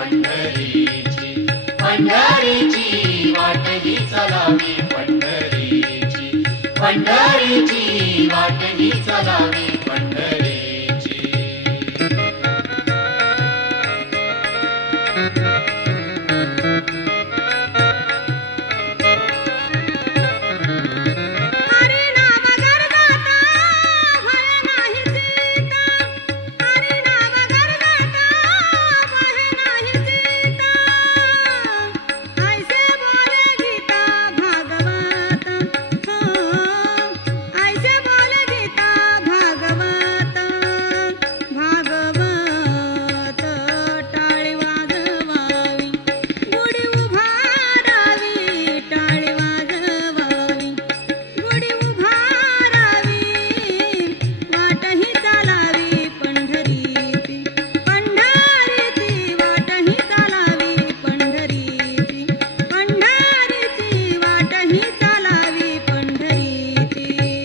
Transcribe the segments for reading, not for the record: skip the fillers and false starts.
पंढरीची पंढरीची वाट ही चालावी पंढरीची पंढरीची वाट ही चालावी पंढरीची चालावी पंढरीची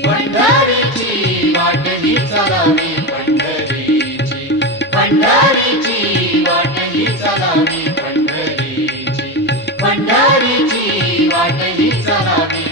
पंढरीची वाट ही चालावी पंढरीची पंढरीची वाट ही चालावी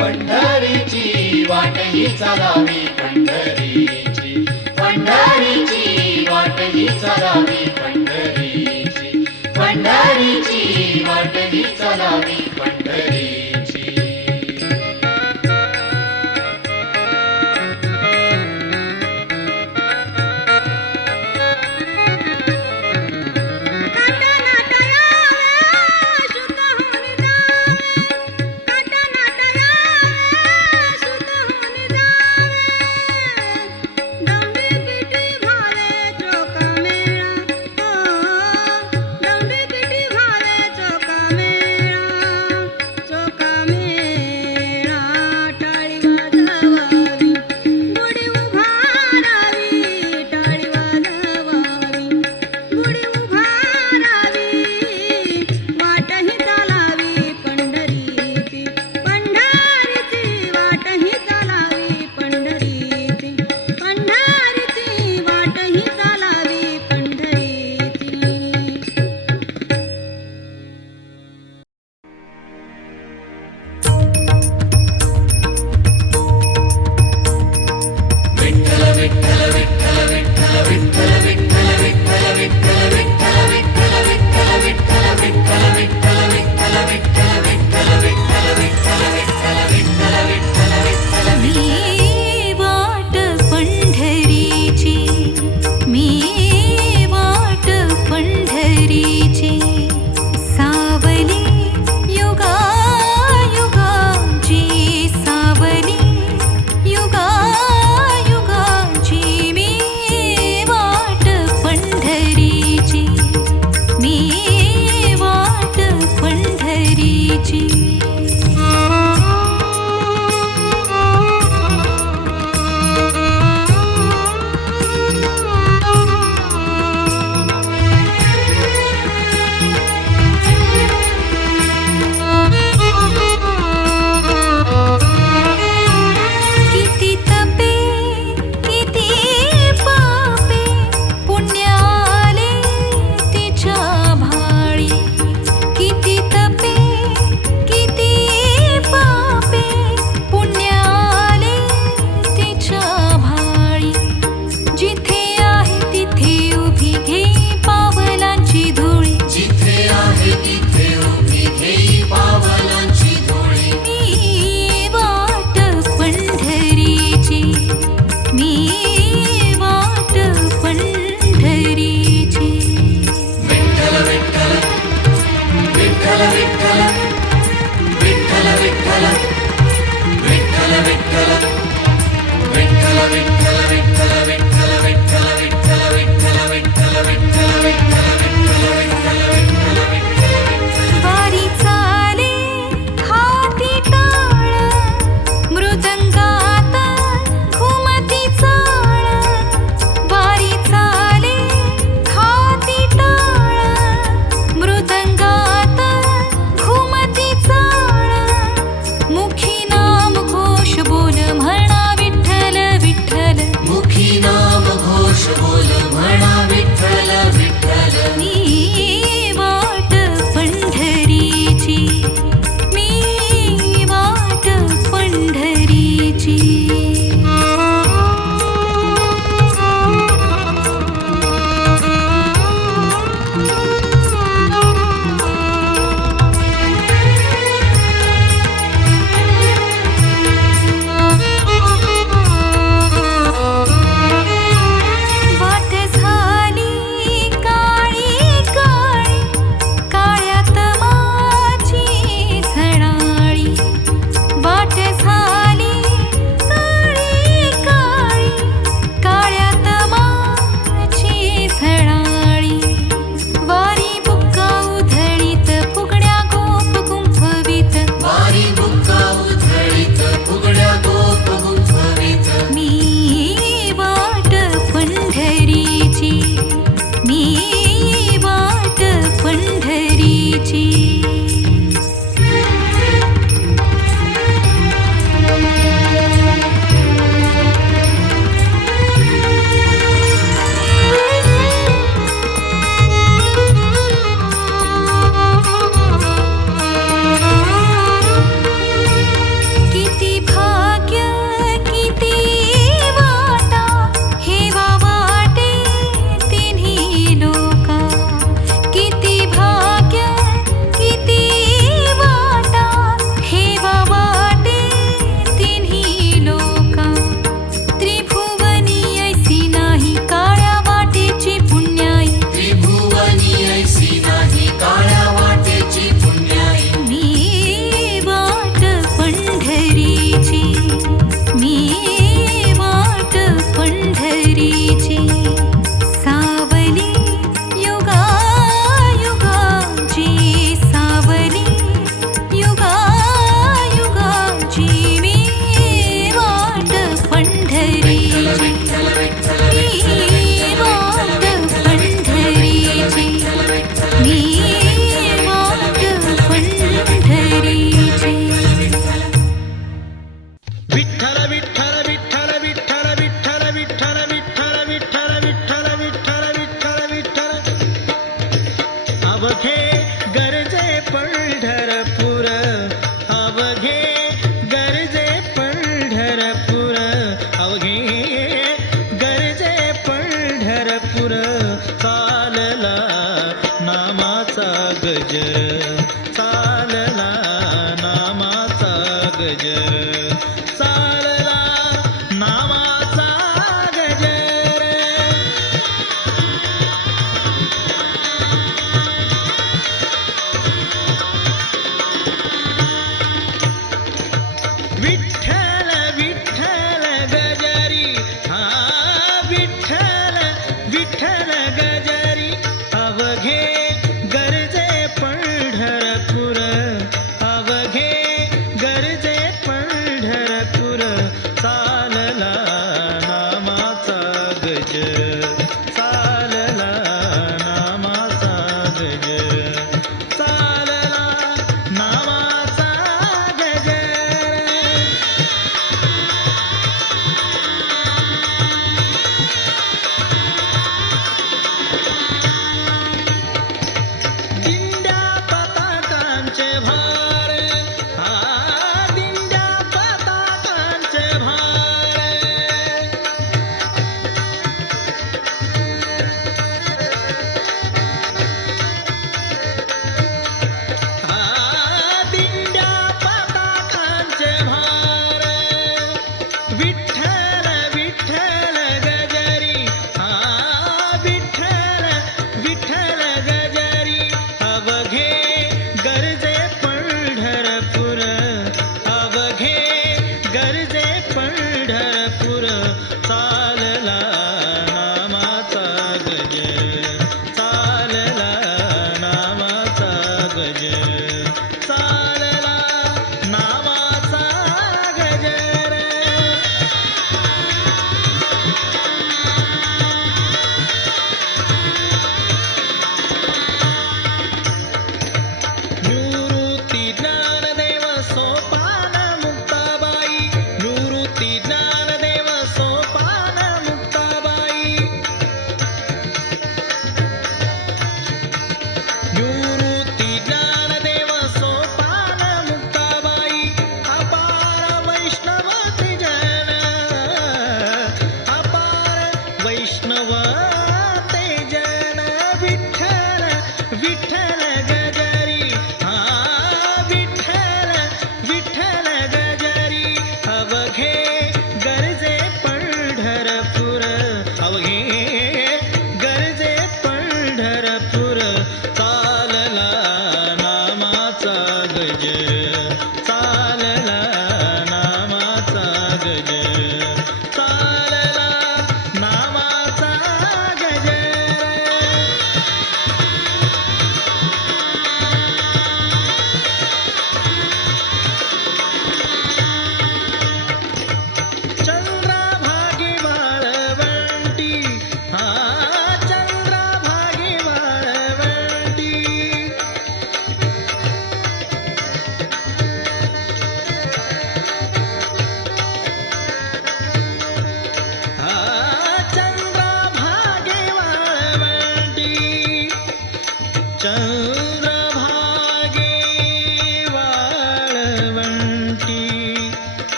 पंढरीची वाट ही चालावी पंढरीची पंढरीची वाट ही चालावी पंढरीची पंढरीची वाट ही चालावी पंढरीची गजर चालला नामाचा गजर विठ्ठल विठ्ठल गजरी हा विठ्ठल विठ्ठल गजरी अवघे गरजे पंढरपूर अवघे गरजे पंढरपूर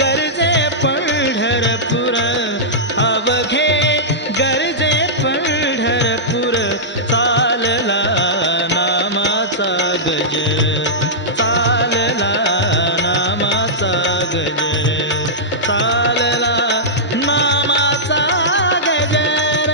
गरजे पंढरपूर, अवघे गरजे पंढरपूर. चालला नामाचा गजर, चालला नामाचा गजर, चालला नामाचा गजर.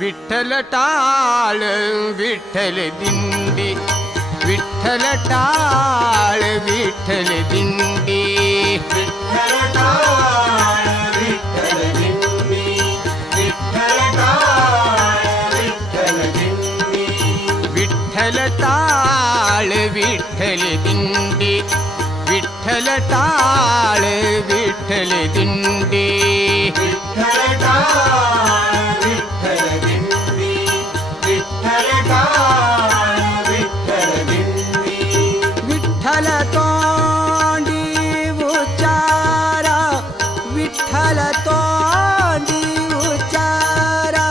विठ्ठल टाळ विठ्ठल दिंडी, विठ्ठल टाळ विठ्ठल दिंडी, विठ्ठल टाळ विठ्ठल दिंडी, विठ्ठल टाळ विठ्ठल दिंडी, विठ्ठल टाळ विठ्ठल दिंडी, विठ्ठल टाळ विठ्ठल दिंडी, विठ्ठल टाळ विठ्ठल दिंडी, विठ्ठल टाळ विठ्ठल दिंडी, विठ्ठल तोंडी उच्चारा, विठ्ठल तोंडी उच्चारा,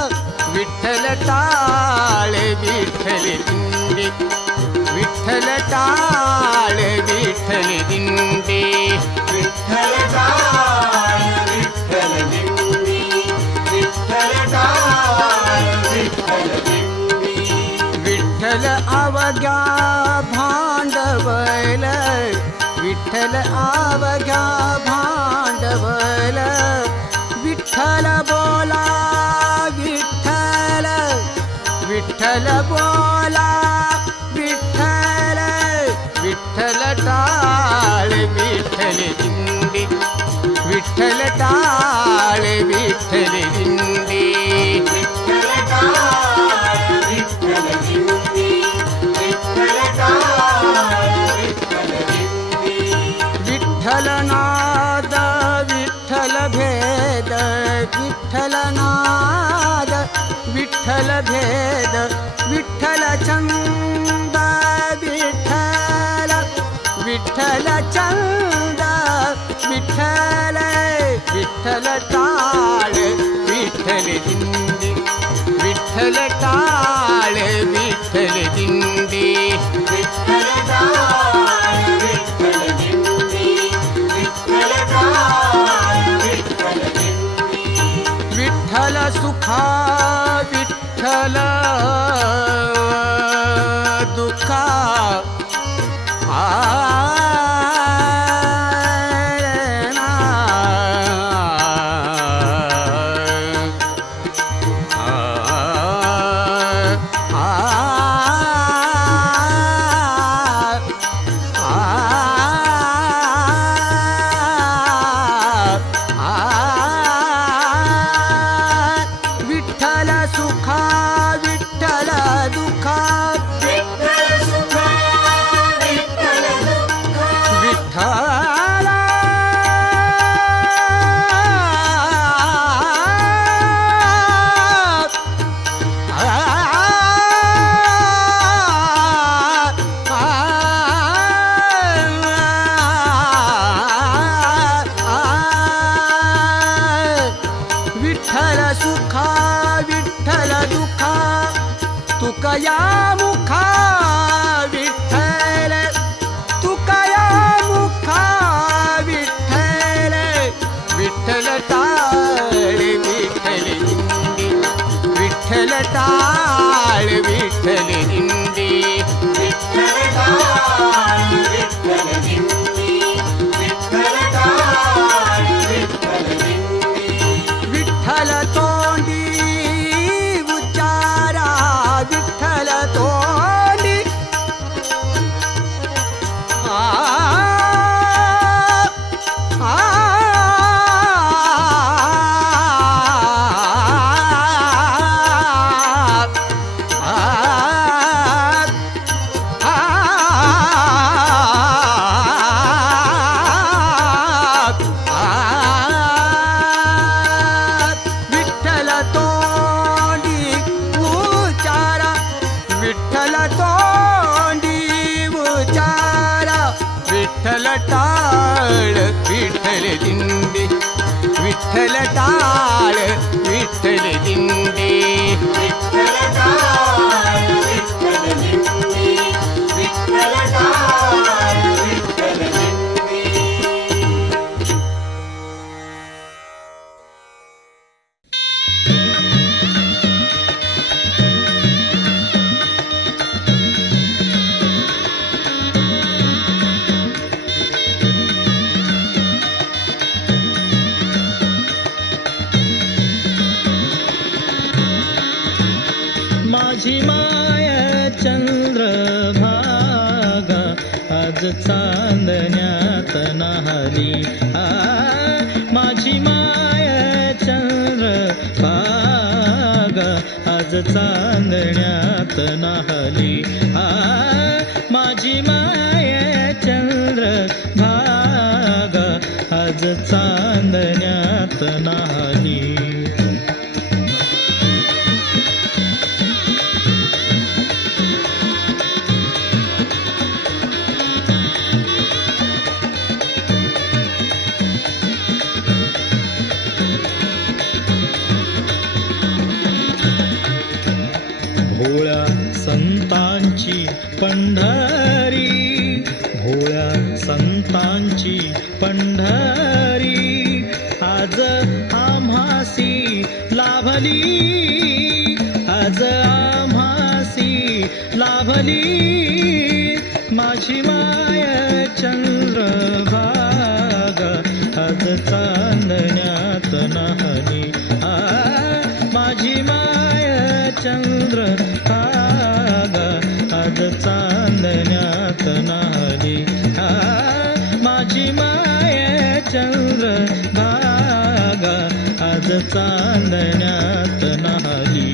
विठ्ठल टाळ विठ्ठल दिंडी, विठ्ठल टाळ विठ्ठल दिंडी, विठ्ठल टाळ विठ्ठल दिंडी, विठ्ठल टाळ विठ्ठल दिंडी, विठ्ठल अवघ्या भांडवल, विठ्ठल अवघ्या भांडवल, विठ्ठल बोला विठ्ठल, विठ्ठल बोला विठ्ठल, विठ्ठल टाळ विठ्ठल दिंडी, विठ्ठल टाळ विठ्ठल दिंडी, विठ्ठल टाळ विठ्ठल दिंडी, विठ्ठल टाळ विठ्ठल दिंडी, विठ्ठल नाद विठ्ठल भेद, विठ्ठल नाद विठ्ठल भेद, विठ्ठल छंद विठ्ठल, विठ्ठल छंद विठ्ठल, विठ्ठल टाळ विठ्ठल दिंडी, विठ्ठल टाळ विठ्ठल दिंडी, विठ्ठल टाळ विठ्ठल दिंडी, विठ्ठल टाळ विठ्ठल दिंडी, विठ्ठल सुखा विठ्ठल दुखा, विठ्ठल सुखा विठ्ठल दुखा, विठ्ठल सुखा विठ्ठल दुःखा, विठ्ठल विठ्ठल सुखा विठ्ठल दुखा, तुकया मुखा विठ्ठल, तुकया मुखा विठ्ठल, विठ्ठल टाळ विठ्ठल दिंडी, विठ्ठल टाळ विठ्ठल दिंडी, विठ्ठल टाळ विठ्ठल दिंडी, विठ्ठल टाळ विठ्ठल दिंडी, विठ्ठल तोंडी उच्चारा, विठ्ठल तोंडी आ आ विठ्ठल तोंडी उच्चारा, विठ्ठल तोंडी उच्चारा, विठ्ठल टाळ विठ्ठल दिंडी, विठ्ठल टाळ विठ्ठल दिंडी, विठ्ठल टाळ विठ्ठल दिंडी, विठ्ठल टाळ विठ्ठल दिंडी, चांदण्यात न्हाली माझी माया चंद्र भागा आज चांदण्यात न्हाली माझी माया चंद्र भागा आज चांदण्यात न्हाली भोळ्या संतांची पंढरी भोळ्या संतांची पंढरी आज आम्हासी लाभली आज आम्हासी लाभली माझी माया चंद्रभागा आज चांदण्यात न्हाली माझी माया चंद्रभागा आज चांदण्यात न्हाली माझी माया चंद्रभागा आज चांदण्यात न्हाली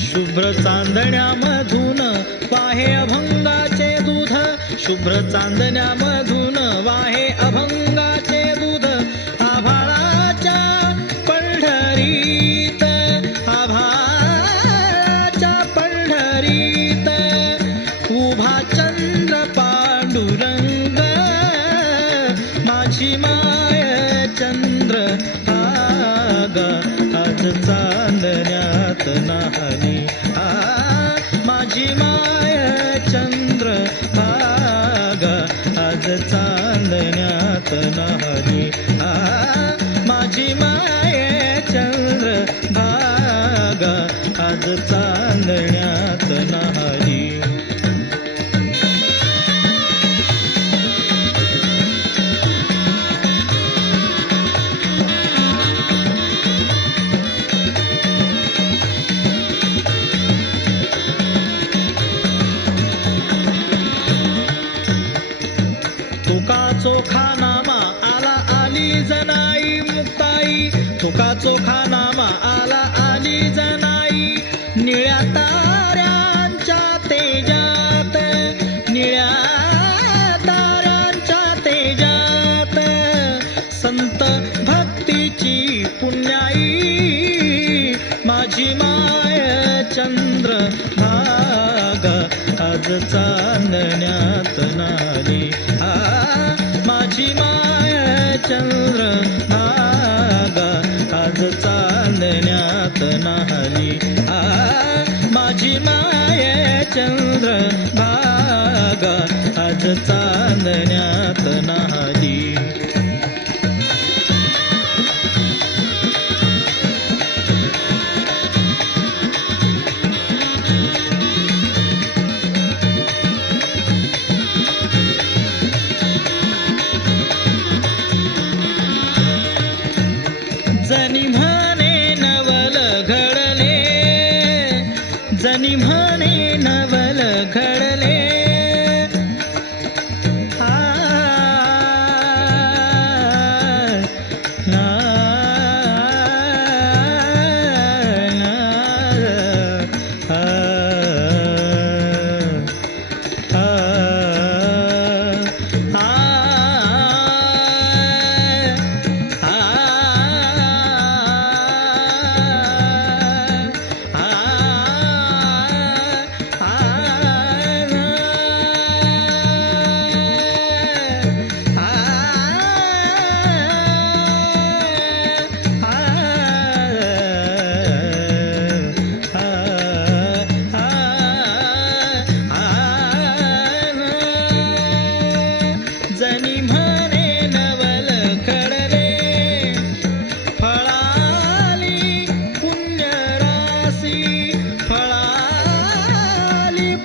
शुभ्र चांदण्यामधून वाहे अभंगाचे दूध शुभ्र चांदण्यामधून वाहे अभंगाचे दूध आभाळाच्या पंढरीत आभाळाच्या पंढरीत उभा चंद्र पांडुरंग माझी माय चंद्र भागा आज चांदण्यात न्हाली माझी माया चंद्र भागा आज चांदण्यात न्हाली माझी माया चंद्र भागा आज चांदण्यात न्हाली तुका चोखा नामा आला आली जनाई मुक्ताई तुका चोखा नामा आला आली जनाई निळ्या ताऱ्यांच्या तेजात निळ्या ताऱ्यांच्या तेजात संत भक्तीची पुण्याई माझी माय चंद्र भागा आज चांदण्यात न्हाली माझी माया चंद्र भागा आज चांदण्यात न्हाली माझी माया चंद्र भागा आज चांदण्यात न्हाली जनी म्हणे नवल घडले जनी म्हणे नवल घडले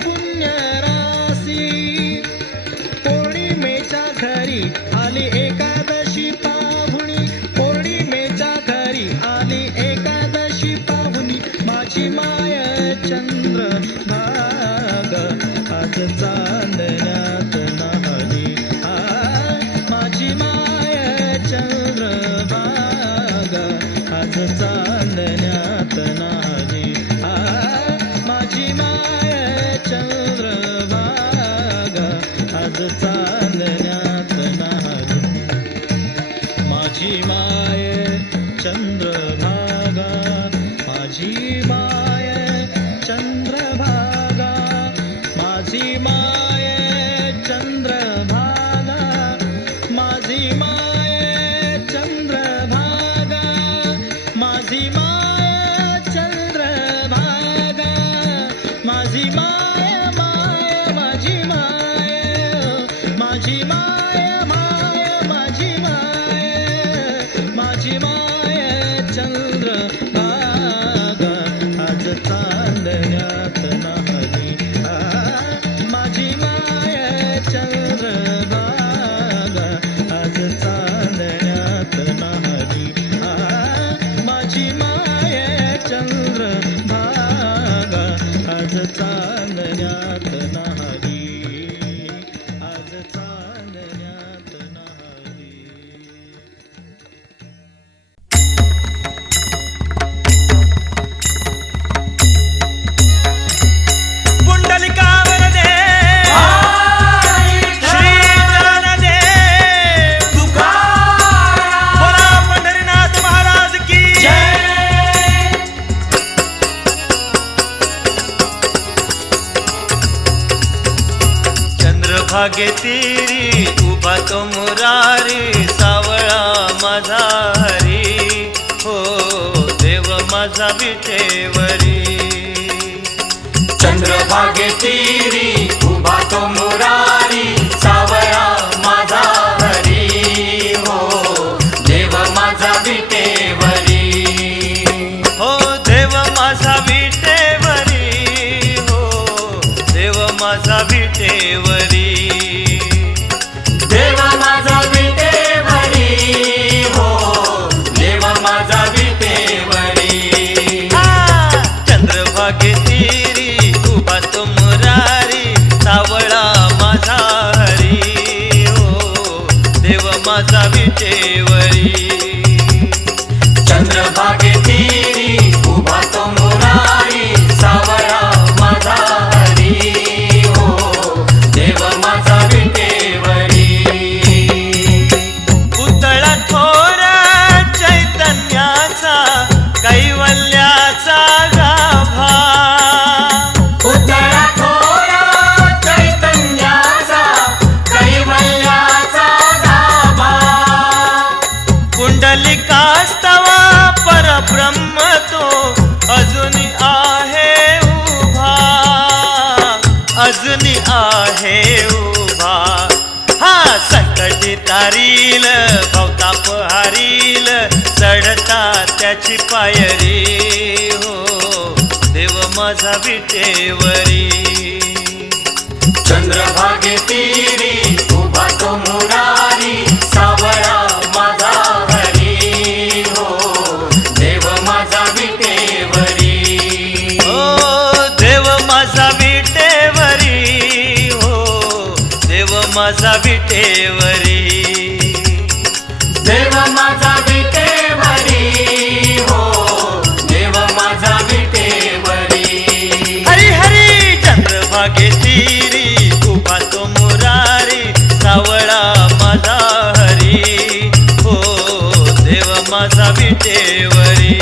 पुण्य चांदण्यात न्हावी. माझी माय चंद्रभागा, माझी माय चंद्रभागा, माझी माय चंद्रभागा, माझी माय चंद्रभागा, माझी माय चंद्रभागा, माझी माय माय माझी माय, माझी माय माय माझी माय, माझी माय चंद्रभागा आज चांदण्यात न्हावी. माझी माय चंद्रभागा आज चांदण्यात न्हावी. माझी माय चंद्रभागा आज चांदण्यात न्हावी. आज चांदण्यात न्हावी. पुंडलिकावर दे श्री ज्ञानदेव बोला पंढरीनाथ महाराज की चंद्रभागे तीरी उभा तो मुरारी सावळा माझा हरी हो देव माझा विटेवरी. चंद्रभागे तीरी उभा तो मुरारी सावळा माझा हरी हो देव माझा विटेवरी. हो देव माझा विटेवरी हो देव माझा विटेवरी. देव माझा विटेवरी हो देव माझा विटेवरी. चंद्रभागे तीरी उभा तो मुरारी सावळा माझा हरी हो देव माझा विटेवरी. चंद्रभागे तीरी उभा तो मुरारी सावळा माझा हरी हो देव माझा विटेवरी. पुतळा थोर चैतन्याचा कैवल्याचा गाभा. पुतळा थोरा चैतन्याचा कैवल्याचा गाभा. पुंडलिकास्तवा परब्रह्म तो अजूनी आहे उभा अजूनी आहे उभा. हा संकटी तारील भवताप हारील चढता त्याची पायरी हो देव माझा विटेवरी. चंद्रभागे तीरी उभा तो मुरारी सावळा माझा हरी हो देव माझा विटेवरी. हो देव माझा विटेवरी हो देव माझा विटेवरी. देव माझा विटेवरी हो देव माझा विटेवरी. हरी हरी चंद्रभागे तीरी उभा तो मुरारी सावळा माझा हरी हो देव माझा विटेवरी.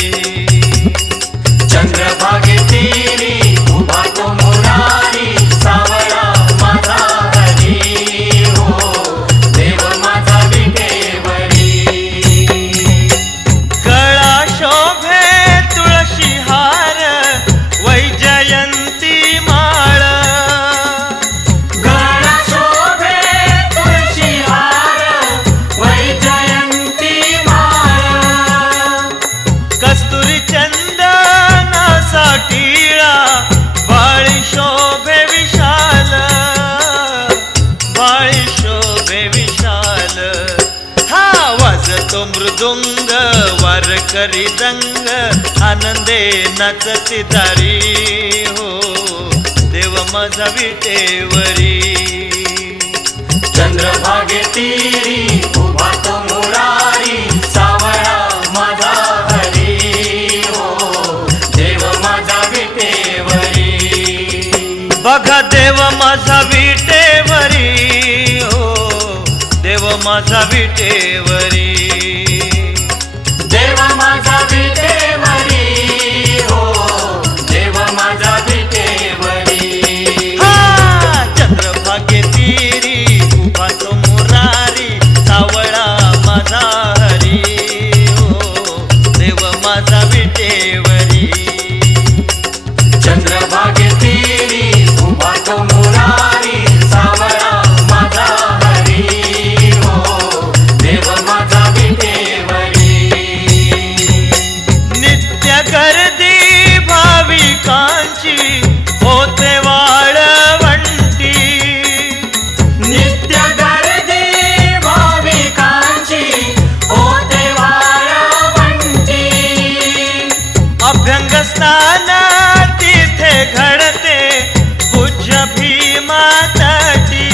चंद्रभागे तीरी उभा तो मुरारी सावळा माझा हरी हो देव माझा विटेवरी. गळा शोभे तुळशी हार वैजयंती माळ. गळा शोभे तुळशी हार वैजयंती माळ. कस्तुरी चंदनाचा टिळा बाळी शोभे विशाल बाळी शोभे विशाल. हा वाजतो मृदुंग वारकरी दंग आनंदे नाचती दारी हो देव माझा विटेवरी. चंद्रभागे तीरी उभा तो मुरारी सावळा माझा हरी हो देव माझा विटेवरी. बघा देव माझा विटेवरी माझा विटेवरी, देव माझा विटेवरी, हो देव माझा विटेवरी. चंद्रभागे तीरी उभा तो मुरारी, सावळा माझा हरी, हो देव माझा विटेवरी. चंद्रभागे तीरी उभा तो मुरारी, सावळा माझा हरी, हो देव माझा विटेवरी. नित्य गर्दी भाविकांची होते वाळवंटी, नित्य गर्दी भाविकांची होते वाळवंटी. अभ्यंग स्नान तिथे घडते पूज्य भीमा तटी,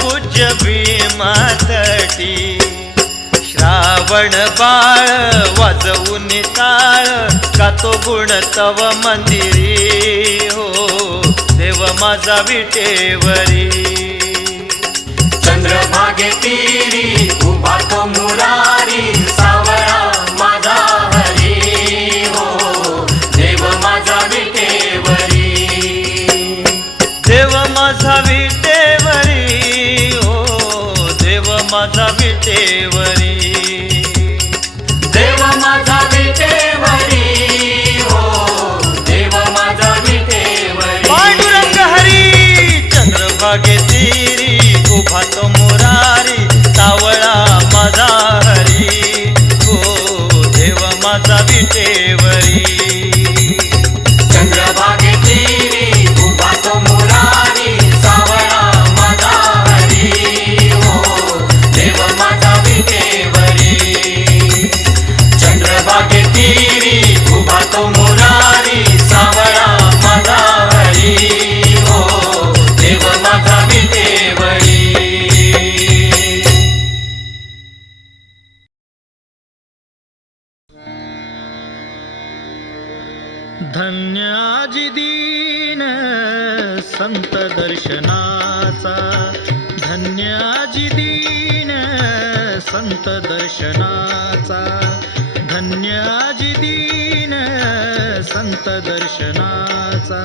पूज्य भीमा तटी. श्रावण बाळ वाजवून टाळ, का तो गुण तव मंदिरी, हो देव माझा विटेवरी. चंद्रभागे तीरी उभा तो मुरारी, सावळा माझा हरी, हो देव माझा विटेवरी. देव माझा विटेवरी, हो देव माझा विटेवरी. देव माझा विटेवरी, हो देव माझा विटेवरी. पांडुरंग हरी चंद्रभागे तीरी उभा तो मुरारी, सावळा माझा हरी, हो देव माझा विटेवरी. चंद्रभागे तीरी उभा तो मुरारी, सावळा माझा हरी, हो देव माझा विटेवरी. चंद्रभागे तीरी उभा तो मुरारी, सावळा माझा हरी, हो देव माझा विटेवरी. धन्य आजी दीन संत दर्शनाचा, धन्य आजी दीन संत दर्शनाचा, धन्य आजी दीन संत दर्शनाचा.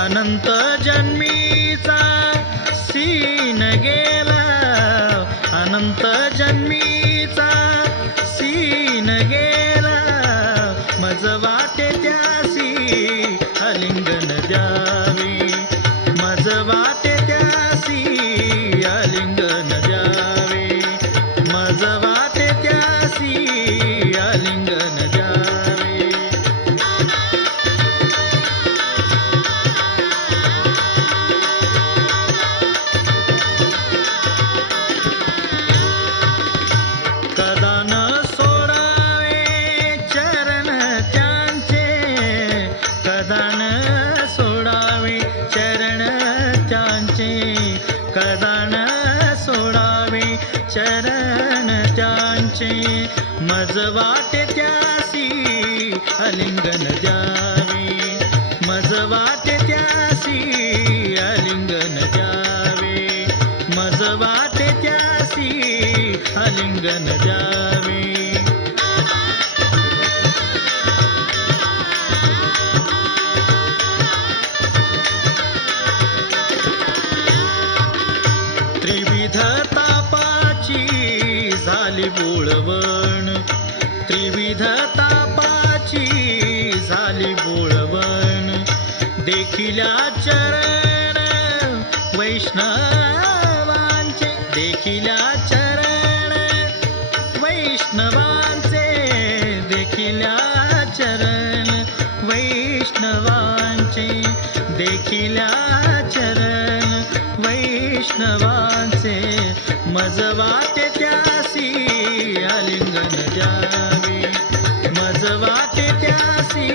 अनंत जन्मीचा सीन गेला, अनंत जन्मीचा सीन गेला. मज वाटे त्यासी अलिंगन द्यावे, मज वाटे त्यासी अलिंगन द्यावे, मज वाटे त्यासी अलिंगन द्यावे. कदा न सोडावे चरण त्यांचे, कदा न सोडावे चरण त्यांचे, कदा न सोडावे चरण त्यांचे. मज वाटे त्यासी अलिंगन द्यावे, मज वाटे त्यासी अलिंगन द्यावे, मज वाटे त्यासी अलिंगन द्यावे. त्रिविध तापाची झाली बोळवण, त्रिविध तापाची झाली बोळवण. देखिल्या चरण वैष्णवांचे, देखिल्या चरण वैष्णवांचे, देखिल्या चरण वैष्णवांचे, देखिल्या चरण वैष्णवांचे. मज वाटे त्यासी अलिंगन द्यावे, मज वाटे त्यासी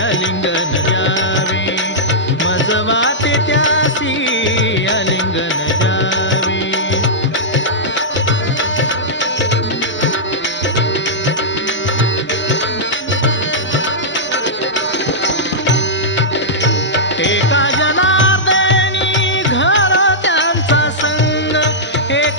अलिंगन द्यावे, मज वाटे त्यासी अलिंगन द्यावे. एका जनार्दनी घर त्यांचा संग, एक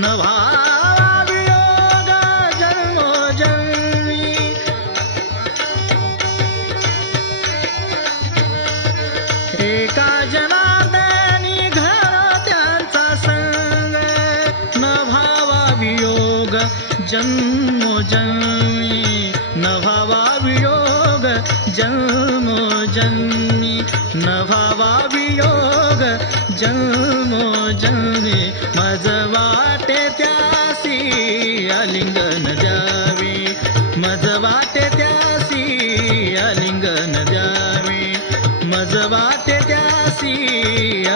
नभावा वियोग जन्मोजन्मी एका जनार्दनी घरात्यांचा संग नभावा वियोग जन्मोजन्मी नभावा वियोग जन्मोजन्मी नभावा वियोग जन्मोजन्मी मज वाटे त्यासी आलिंगन द्यावे मज वाटे त्यासी आलिंगन द्यावे मज वाटे त्यासी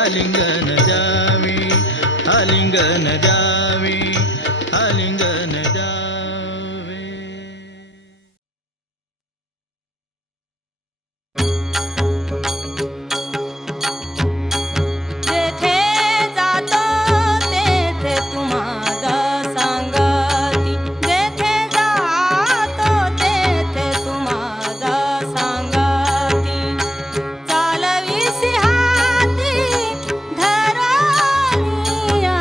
आलिंगन द्यावे आलिंगन द्यावे आलिंगन द्यावे. जेथे जातो तेथे तू माझा सांगती जेथे जातो तेथे तू माझा सांगती चालवीसी हाती धरानिया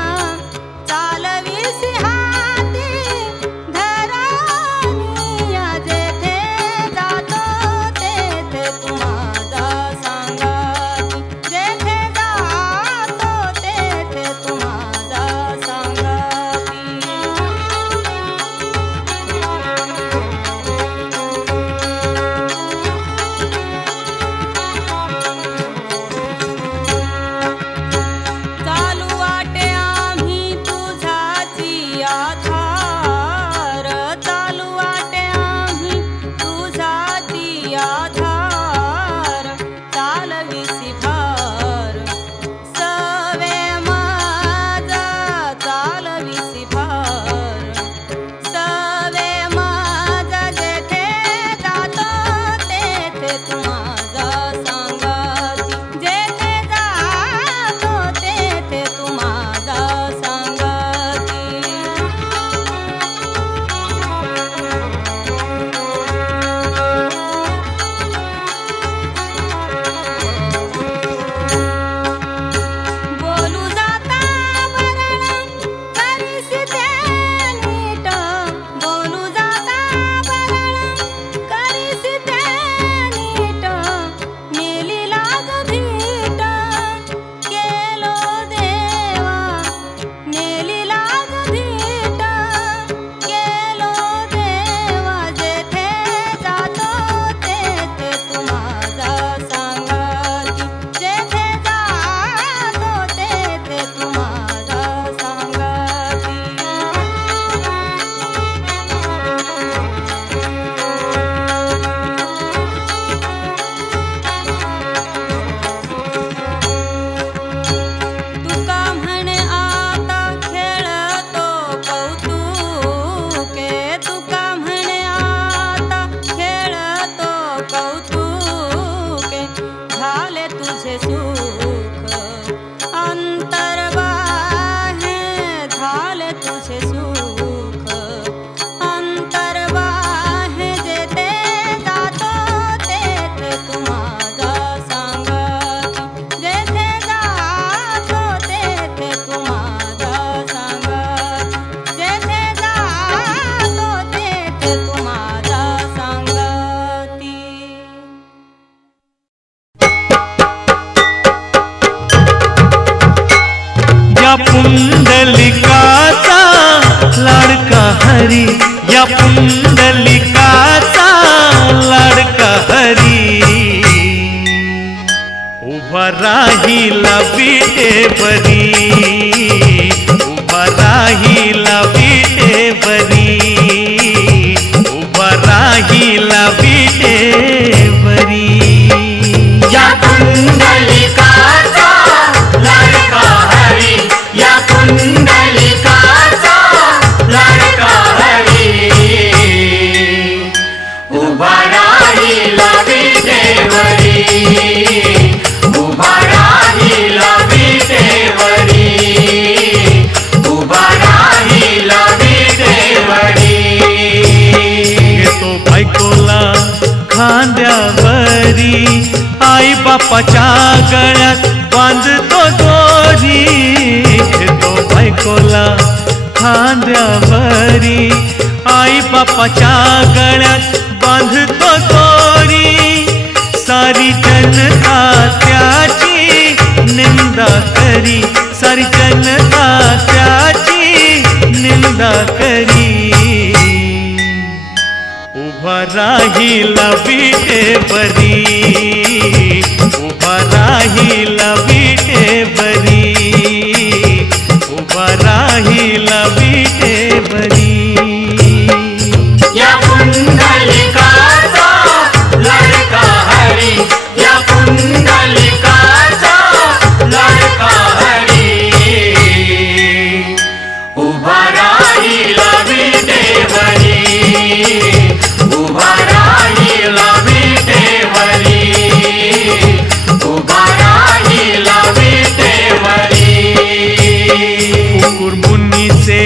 चालवीसी हाती धरानिया जेथे जातो तेथे तू माझा सांगती जेथे जातो तेथे तू माझा सांगती. चालू वाटे आम्ही तुझाची आधार चालू वाटे आम्ही तुझाची आधार चालविसी भार सवे माझा चालविसी भार सवे माझा जेथे जातो तेथे तू माझा सांगती जेथे जातो तेथे तू माझा सांगती. बोलू जाता भरण करीसी ते नीट बोलू जाता भरण करीसी ते नीट नेली लाज धीट केलो देवा नेली लाज धीट केलो देवा जेथे जातो तेथे तू माझा सांगती जेथे जातो तेथे तू माझा सांगती. तुका म्हणे आता खेळतो कौतुके तुका म्हणे आता खेळतो कौतुके झाले तुझे सुख अंतर्बाहे झाले तुझे सुख अंतर्बाहे जेथे जातो तेथे तू माझा सांगती जेथे जातो तेथे तू माझा सांगती जेथे जातो तेथे तू माझा सांगती. या पुंडलिकाचा लाडका हरी या पुंडलिकाचा लाडका हरी उभा राहिला विटेवरी उभा राहिला विटेवरी उभा राहिला विटेवरी. या पुंडलिकाचा लाडका हरी या पुंडलिकाचा लाडका हरी उभा राहिला विटेवरी उभा राहिला विटेवरी उभा राहिला विटेवरी. येतो बायकोला खांद्यावरी आई बापाच्या गळ्यात बांधतो दोरी घेतो बायकोला खांद्यावरी आई बापाच्या गळ्यात बांधतो दोरी सारी जनता त्याची निंदा करी सारी जनता त्याची निंदा करी उभा राहिला विटेवरी उभा राहिला विटेवरी उभा राहिला विटेवरी या पुंडलिकाचा लाडका हरी या पुंडलिकाचा लाडका हरी उभा राहिला विटेवरी उभा राहिला विटेवरी उभा राहिला विटेवरी कुकुरमुनीचे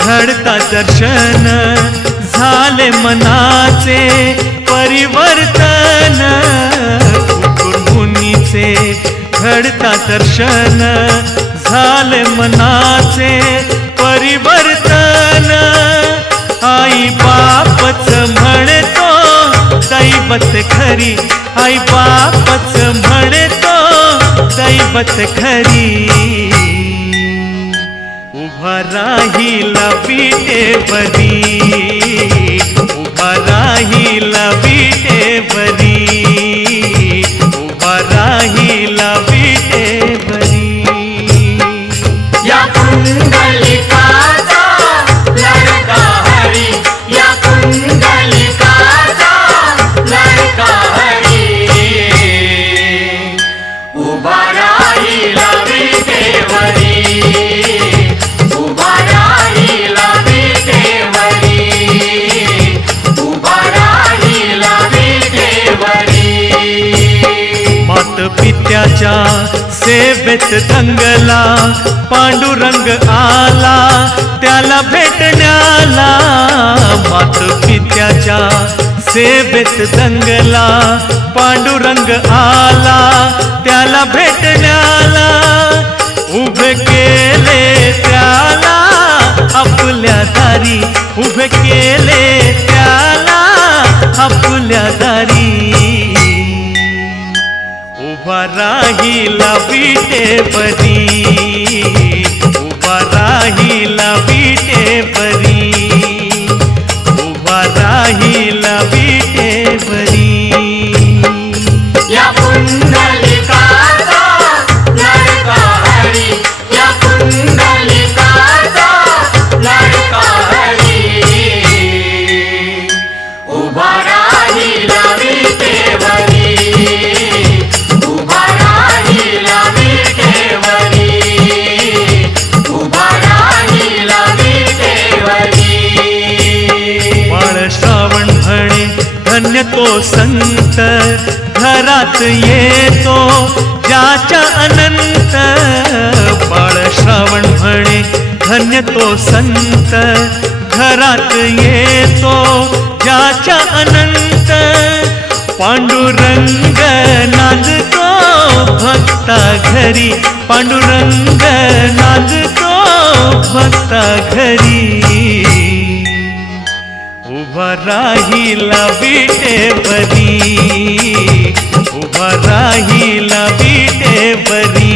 घडता दर्शन झाले मनाचे परिवर्तन कुकुरमुनीचे घडता दर्शन झाले मनाचे परिवर्तन आई बापच म्हणतो दैवत खरी आई बापच म्हणतो दैवत खरी उभा राहिला विटेवरी उभा राहिला विटेवरी उभा राहिला विटेवरी या पुंडलिकाचा लाडका हरी या पुंडलिकाचा लाडका हरी उभा राहिला विटेवरी उभा राहिला विटेवरी उभा राहिला विटेवरी मात पित्याच्या सेवेत दंगला पांडुरंग आला त्याला भेटण्याला मात पित्याच्या सेवेत दंगला पांडुरंग आला त्याला भेटण्याला उभे केले त्याला आपल्या दारी उभे केले त्याला आपल्या दारी उभा राहिला विटेवरी उभा राहिला विटेवरी उभा राहिला विटेवरी या पुंडलिकाचा लाडका हरी या पुंडलिकाचा लाडका हरी उभा राहिला विटेवरी उभा राहिला विटेवरी उभा राहिला विटेवरी बाळ श्रावण म्हणे धन्य तो संत घरात येतो ज्याच्या अनंत बाळ श्रावण म्हणे धन्य तो संत घरात येतो ज्याच्या अनंत पांडुरंग नांदतो भक्ता घरी पांडुरंग नांदतो भक्ता घरी उभा राहिला विटेवरी उभा राहिला विटेवरी